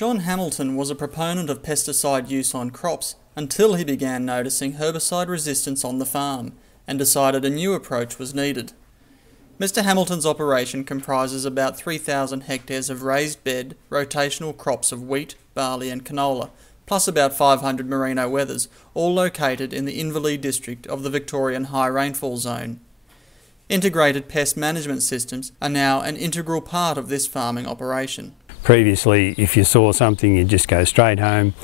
John Hamilton was a proponent of pesticide use on crops until he began noticing herbicide resistance on the farm and decided a new approach was needed. Mr. Hamilton's operation comprises about 3,000 hectares of raised bed, rotational crops of wheat, barley and canola, plus about 500 merino wethers, all located in the Inverleigh district of the Victorian high rainfall zone. Integrated pest management systems are now an integral part of this farming operation. Previously, if you saw something, you'd just go straight home,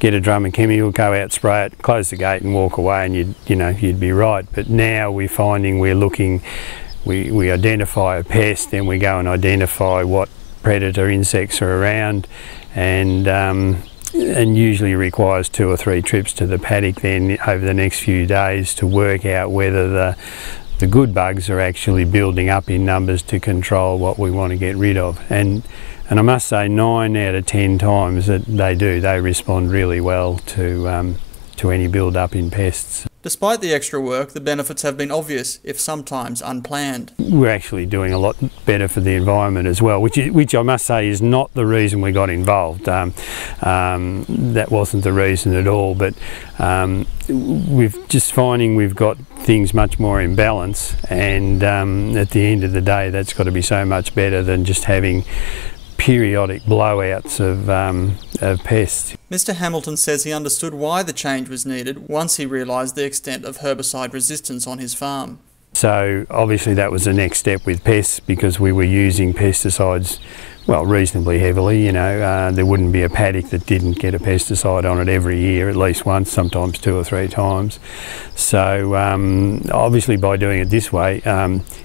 get a drum of chemical, go out, spray it, close the gate and walk away, and you'd be right. But now we're finding we're looking, we identify a pest, then we go and identify what predator insects are around, and usually requires 2 or 3 trips to the paddock then over the next few days to work out whether the good bugs are actually building up in numbers to control what we want to get rid of. And I must say 9 out of 10 times that they do. They respond really well to any build-up in pests. Despite the extra work, the benefits have been obvious, if sometimes unplanned. We're actually doing a lot better for the environment as well, which I must say is not the reason we got involved. That wasn't the reason at all, but we're just finding we've got things much more in balance, and at the end of the day that's got to be so much better than just having periodic blowouts of pests. Mr. Hamilton says he understood why the change was needed once he realised the extent of herbicide resistance on his farm. So obviously that was the next step with pests, because we were using pesticides, well, reasonably heavily. There wouldn't be a paddock that didn't get a pesticide on it every year, at least once, sometimes 2 or 3 times. So obviously by doing it this way,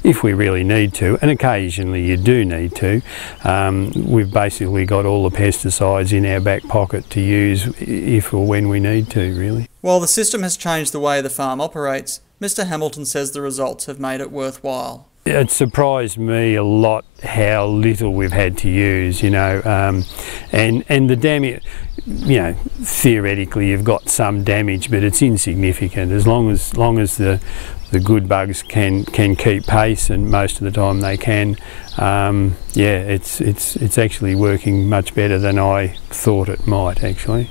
if we really need to, and occasionally you do need to, we've basically got all the pesticides in our back pocket to use if or when we need to, really. While the system has changed the way the farm operates, Mr. Hamilton says the results have made it worthwhile. It surprised me a lot how little we've had to use, and the damage, theoretically you've got some damage, but it's insignificant as long as the good bugs can keep pace, and most of the time they can. It's actually working much better than I thought it might actually.